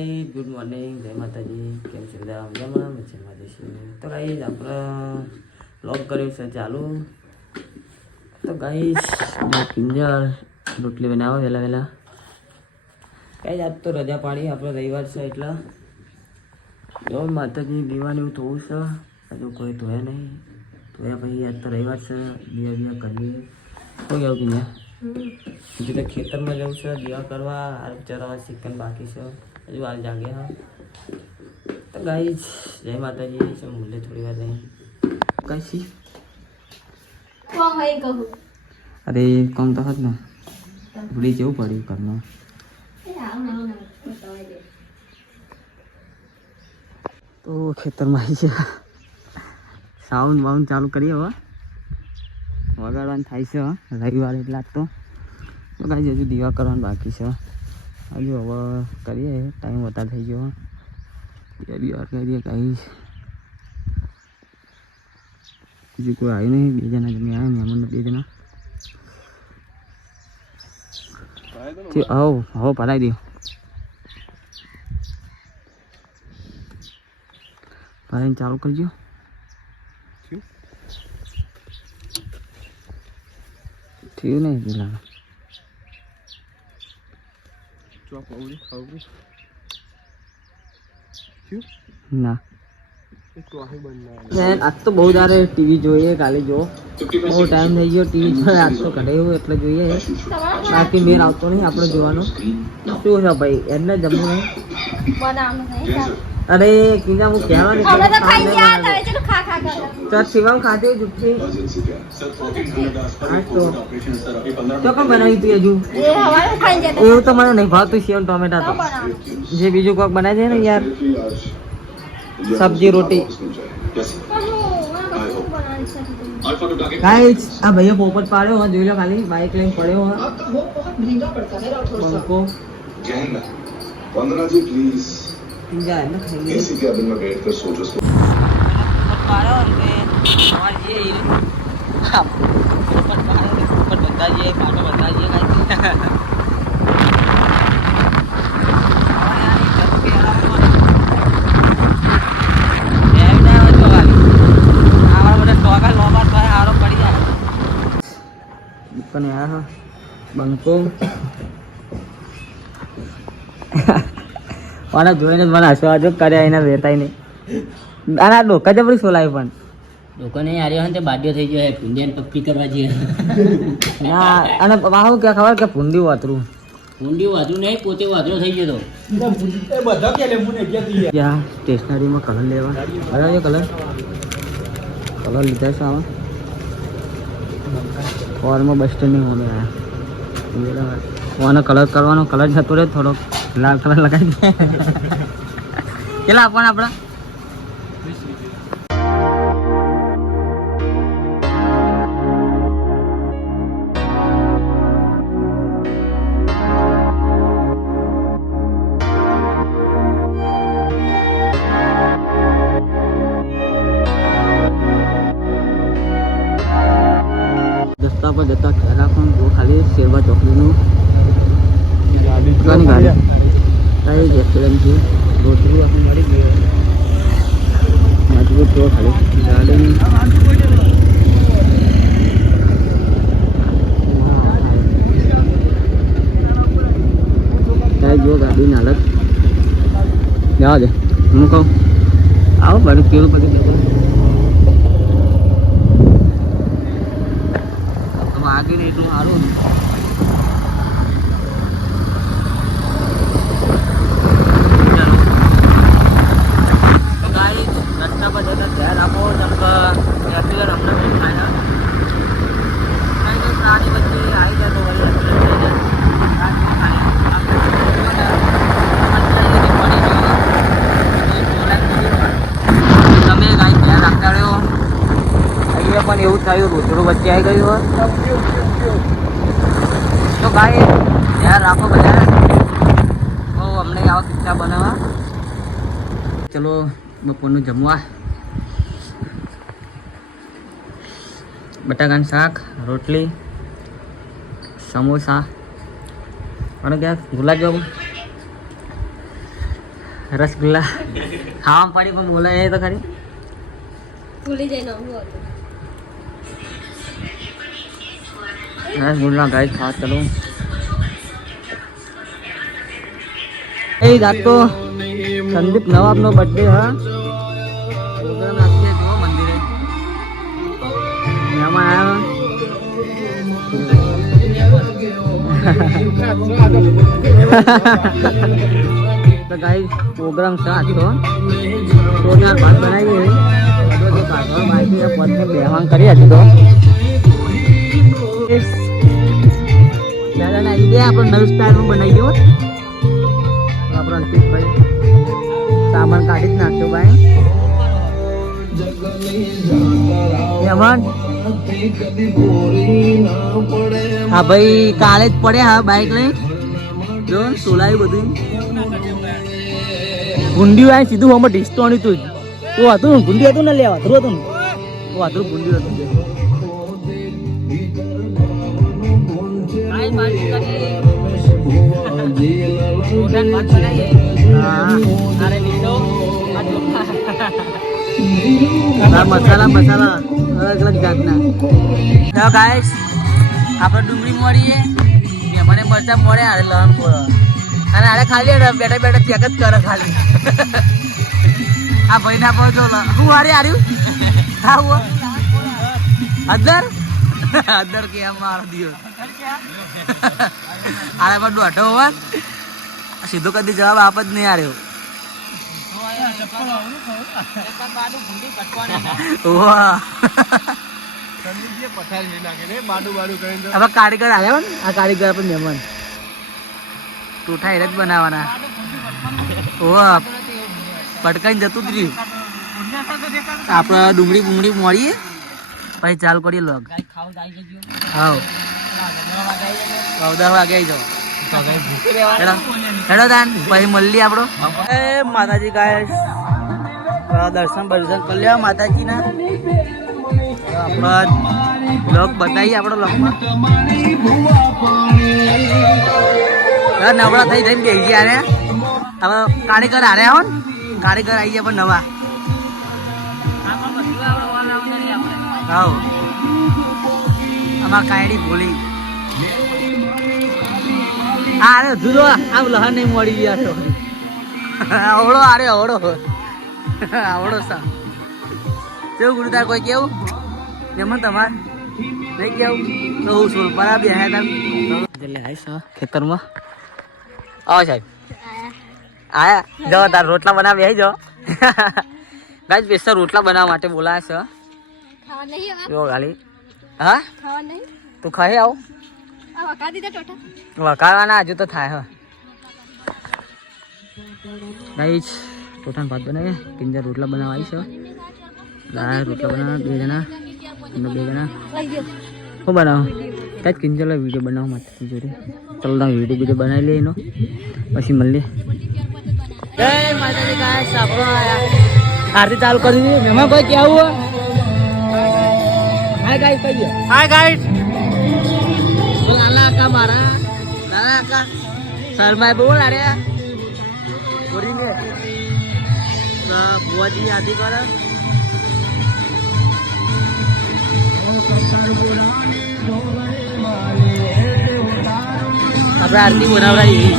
Good morning, જય માતાજી. કેમ છે બધા? મજામાં મજામાં જઈશું. તો ગાઈસ આપણે વ્લોગ કર્યું છે ચાલુ. તો ગાઈસ કિંજલ રોટલી બનાવો વહેલા વહેલા. ગાઈસ આજ તો રજા પાડી, આપણે રવિવાર છે એટલે જો માતાજી દીવાની એવું થવું છે. હજુ કોઈ ધોયા નહીં, ધોયા પછી આજ તો રવિવાર છે, દીવા કરીએ. કોઈ આવું કિંજલ હજુ તો ખેતરમાં જવું છે દીવા કરવા. હાલ ચરાવા ચિકન બાકી છે, હજુ હાલ જાગે. હા તો ગાઈસ જય માતાજી. છે મૂલ્ય થોડી વાર નહીં કઈ અરે કોમ તો હત ને ભૂલી જવું પડ્યું ઘરમાં. તો ખેતરમાં આવી છે, સાઉન્ડ બાઉન્ડ ચાલુ કરીએ. હવે વગાડવાનું થાય છે રવિવાર એટલે આજ તો ગાઈસ હજુ દીવા કરવાનું બાકી છે. હજુ હવે કરીએ, ટાઈમ વધારે થઈ ગયો. દીવા કરીએ ગાઈસ. બીજું કોઈ આવ્યું નહીં, બે જણા જમી આવ્યા મહેમાન, બે જણા. હવે ભરાઈ દો, ભરાઈને ચાલુ કરજો. થયું નહીં પેલા ના આજ તો બહુ તારે ટીવી જોઈએ. કાલે જો બહુ ટાઈમ થઈ ગયો ટીવી જોઈએ, આજ તો કઢાયું એટલે જોઈએ. બાકી મેર આવતો નહીં આપણે જોવાનો. શું છે ભાઈ એને જમવું નહીં? અરે કીધા હું કહેવાનું શિવમ ખાધું જુઠ્ઠી ચોકમ બનાવી તું હજુ એવું તો મને નહીં ભાવતું. સેવ ટોમેટા તો જે બીજું કોઈક બનાવે છે ને યાર, સબ્જી રોટી. ગાઈસ આ ભાઈઓ પોપટ પાડ્યો હોય, જોઈ લો ખાલી બાઈક લઈને પડ્યો હોય બંકો. જાય ને એસી કેबिन में बैठकर सोचो पाड़ो ने और ये ऊपर बता दिए पाटो बता दिए गाइस. બંકો વાળા જોઈને મને હસવા જો કર્યા એના વેતાય નહીં. આના ડોકા જબરી સોલાય પણ લોકો નહીં આર્યો ને તે બાડ્યો થઈ ગયો હે ભૂંડિયાને પપ્પી કરવા જઈએ. ના અને વાહુ કે ખબર કે ભૂંડી વાતરું નહીં, પોતે વાતરો થઈ ગયો તો. ત્યાં સ્ટેશનરીમાં કલર લેવા બરાબર, કલર લીધા છે. આમાં ફોરમાં બસ સ્ટેન્ડની હોને આવ્યા કલર કરવાનો. કલર જતો રહે થોડોક, લાલ કલર લગાવી દે. કેટલા આપવાના આપણા? રસ્તા પર જતા ખ્યાલ રાખવાનું. જો ખાલી શેરવા ચોકડીનું ગાડી કઈ જ એક્સિડન્ટ છે. રોટલું આપણે મળી ગયું મજબૂત. જો ખાલી ગાડી જો ગાડીની હાલત જવા દે. હું કહું આવો ભાડું કેવું બધું આગળ એટલું સારું. રસ્તા પર જતા ધ્યાન આપો. એક્સિડન્ટ હમણાં નહીં થાય. કંઈ પ્રાણી વચ્ચે આવી જાય તો વળી એક્સિડન્ટ થઈ જાય. તમે કાંઈ ધ્યાન રાખતા રહ્યો. અહીંયા પણ એવું થયું, રોતરું વચ્ચે આવી ગયું હોય તો કાંઈ ધ્યાન રાખો બધા. તો અમને આવા કિસ્સા બનાવવા. ચલો બપોરનું જમવા. બટાકાનું શાક, રોટલી, સમોસા અને ક્યાં ગુલાબ જાંબુ રસગુલ્લા ખાવા પડી પણ બોલાય તો ખરી ભૂલી જઈને હું હતું રસગુલ્લા ગાઈસ ખાવા ચલો એ રાત તો સંદીપ નવાબનો બર્થડે હા પ્રોગ્રામ રાખીએ જો મંદિરે મહેમાન આવ્યા તો ગાઈસ પ્રોગ્રામ છે આખો પ્રોગ્રામ ભાત બનાવી બધું કાઢવા બાકી પદને બેહવાન કરી હતી તો દાદાના આઈડિયા આપણે નવી સ્ટાઈલમાં બનાવી ગયો આપણો અંકિતભાઈ સામાન કાઢી જ નાખ્યો ભાઈ મહેમાન હા ભાઈ કાલે જ પડ્યા હા બાઈક લઈ જો સોલાયું બધું ગુંડિયું આ સીધું આમાં ડિસ્ટોની તું હતું ગુંડી હતું ને લેવા હતું ને હતું ગુંડી હતું મસાલા મસાલા અલગ અલગ જાતના ગાઈસ આપણે ડુંગળી મળીએ મને મરચા મળે અરે લહણ પોળો અને અરે ખાલી બેઠા બેઠા ચેક જ કરે ખાલી આ ભાઈ ના પહોંચો હું હારે હાર્યું હા હું અદર અદર કે મારો દિયો અરે પણ દોઢો હોવા સીધો કદી જવાબ આપ જ નહીં હાર્યો હવે કારીગર આવ્યા ને આ કારીગર પણ મહેમાન ટૂઠા જ બનાવવાના ઓહ પટકાઈને જતું જ રહ્યું આપણે ડુંગળી બુંગળી મળીએ પછી ચાલુ કરીએ લોગ હા 10 વાગે આવી જાઓ હેડો તાન પછી મળીએ આપણો એ માતાજી ગાય દર્શન કરી લ્યો માતાજીના આપણો લોક બતાવીએ આપણો લોકમાં નવડા થઈ થઈને બેસી ગયા હવે કારીગર હારે આવો ને કારીગર આવી ગયા પણ નવા હા આમાં કાયડી ભૂલી હા અરે જુદો આમ લહન નહીં મળી ગયા છો આવડો અરે આવડો આવડો સા કેવું ગુરુદાર કોઈ કેવું જેમાં તમારે નહીં કેવું તો હું સુરપરા બી આવ્યા હતા એટલે આવીશ ખેતરમાં આવો સાહેબ આયા જાઓ તાર રોટલા બનાવી આવી જાઓ ગાય સ્પેશિયલ રોટલા બનાવવા માટે બોલાયા છે જો ગાલી હા તું ખાઈ આવ વકારવાના હજુ તો થાય હા ગાઈસ પોતાના ભાત બનાવે કિંજર રોટલા બનાવવા આવી છે ગાય રોટલા બનાવવા બે જણા શું બનાવો કાંઈ કિંજર વિડીયો બનાવવા માટે જોડે ચાલો વિડીયો બનાવી લઈએ એનો પછી મળીએ જય માતાજી ગાઈસ આપણો આરતી ચાલુ કરી દીધી મહેમાન કોઈ કેવું હાય ગાઈસ કહીએ હાય ગાઈસ નાના મારા નાના કા શર્મા બોલ અરે બોરીને બુઆજી આદિ કરે આપણે આરતી બનાવડાવી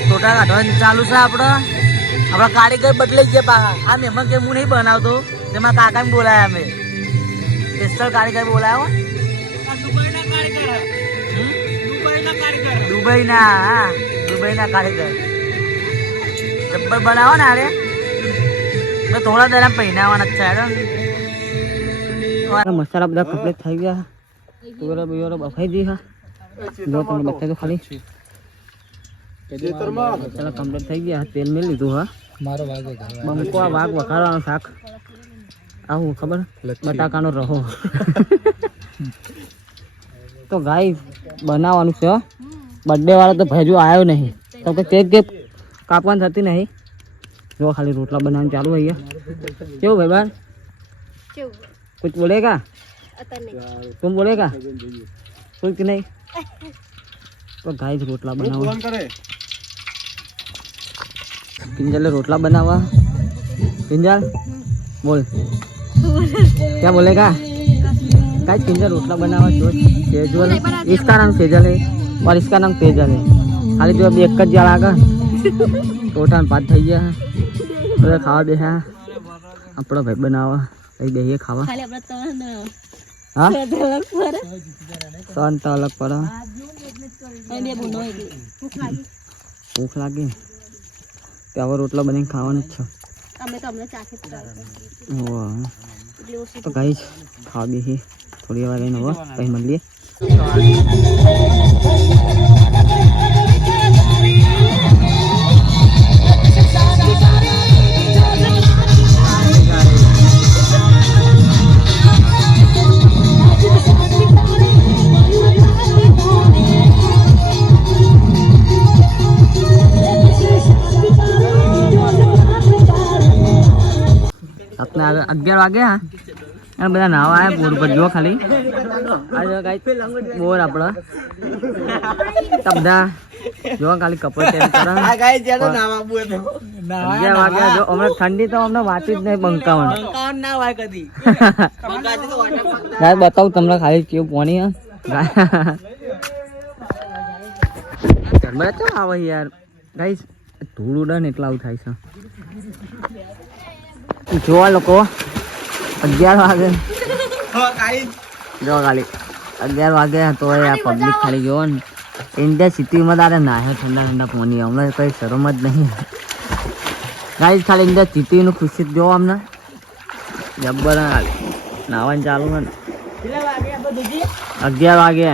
ટોટા કાઢવાનું ચાલુ છે આપણા કારીગર બદલાઈ ગયા પાછા આ મહેમાન કે હું નહીં બનાવતો તેમાં કાકાને બોલાયા અમે સ્પેશિયલ કારીગર બોલાયો દુબઈના હા દુબઈના કારીગર જબ્બર બનાવો ને અરે થોડા દરા પહેરાવાના છે મસાલા બધા કમ્પ્લીટ થઈ ગયા તુવેરો બિવેરો બફાઈ દી હા જો તમને બતાવી દો ખાલી ચાલો કમ્પ્લીટ થઈ ગયા તેલ મેં લીધું હા મારો બંકો આ વાઘ વખારવાનું શાક આવું ખબર બટાકાનો રહો તો ગાય બનાવવાનું છે બર્થડે વાળો તો ભેજો આવ્યો નહીં તો કે કેક કાપવાની થતી નહીં જો ખાલી રોટલા બનાવવાનું ચાલુ અહીંયા કેવું ભાઈ બાન કેવું कुछ बोलेगा અત્યારે નહીં तुम बोलेगा कुछ नहीं तो गाइस रोटला बनावा किंजल रोटला बनावा किंजल बोल क्या बोलेगा गाइस किंजल रोटला बनावा जो सेजल इसका नाम सेजल है और इसका नाम तेजल है खाली जो अभी एक જ જળ આગળ ટોટા ભાત થઈ ગયા હવે ખાવા બેહ્યા આપણો ભાઈ બનાવવા કઈ બેહીએ ખાવા ખાલી આપણે તન હા અલગ પર સન તો અલગ પડે અને બે બોનો એટલે ભૂખ લાગી તે હવે રોટલા બનાવીને ખાવાનું જ છે અમે તો અમને ચાખે પડાવ વાહ એટલે ઓછી તો ગાઈસ ખાવા બેસી થોડી વાર રહીને હવે પછી મળીએ अपने 11 વાગે હા અને બધા નાવા આવ્યા બોર પર જો ખાલી આ જો ગાઈસ બોર આપણો તો બધા જો ખાલી કપડ ચેન્જ કરે આ ગાઈસ જેનો નાવા બોર 11 વાગે જો હમણાં ઠંડી તો અમને વાંચી જ નહીં બંકાવણ ના હોય કદી બંકાતી તો વોટર ગાઈસ બતાવું તમને ખાલી કેવું પાણી ઘરમાં તો આવે યાર ગાઈસ ધૂળ ઉડે ને એટલા આવું થાય છે જોવા લોકો 11 વાગે જો ખાલી 11 વાગે તો આ પબ્લિક ખાલી જોવો ને ઇન્ડિયા સિટીમાં તારે નાહે ઠંડા ઠંડા પાણી હમણાં કંઈ શરમ જ નહીં ગાઈસ ખાલી ઇન્ડિયા સિટીનું ખુશી જ જોવો અમને જબ્બર નાવાનું ચાલુ ને 11 વાગે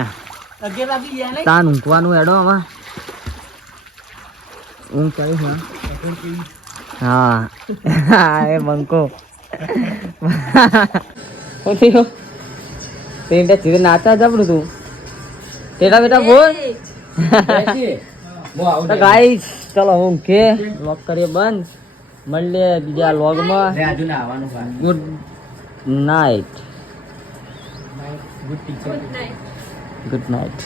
તાન ઊંઘવાનું હેડો હવે ઊંઘ ચાલી છે હા એ બંકો સીધે નાચા જબરું તું તેરા બેટા બોલ તો ગાઈસ ચલો હું કે લોક કરીએ બંધ મળીએ બીજા લોગમાં ગુડ નાઇટ ગુડ નાઇટ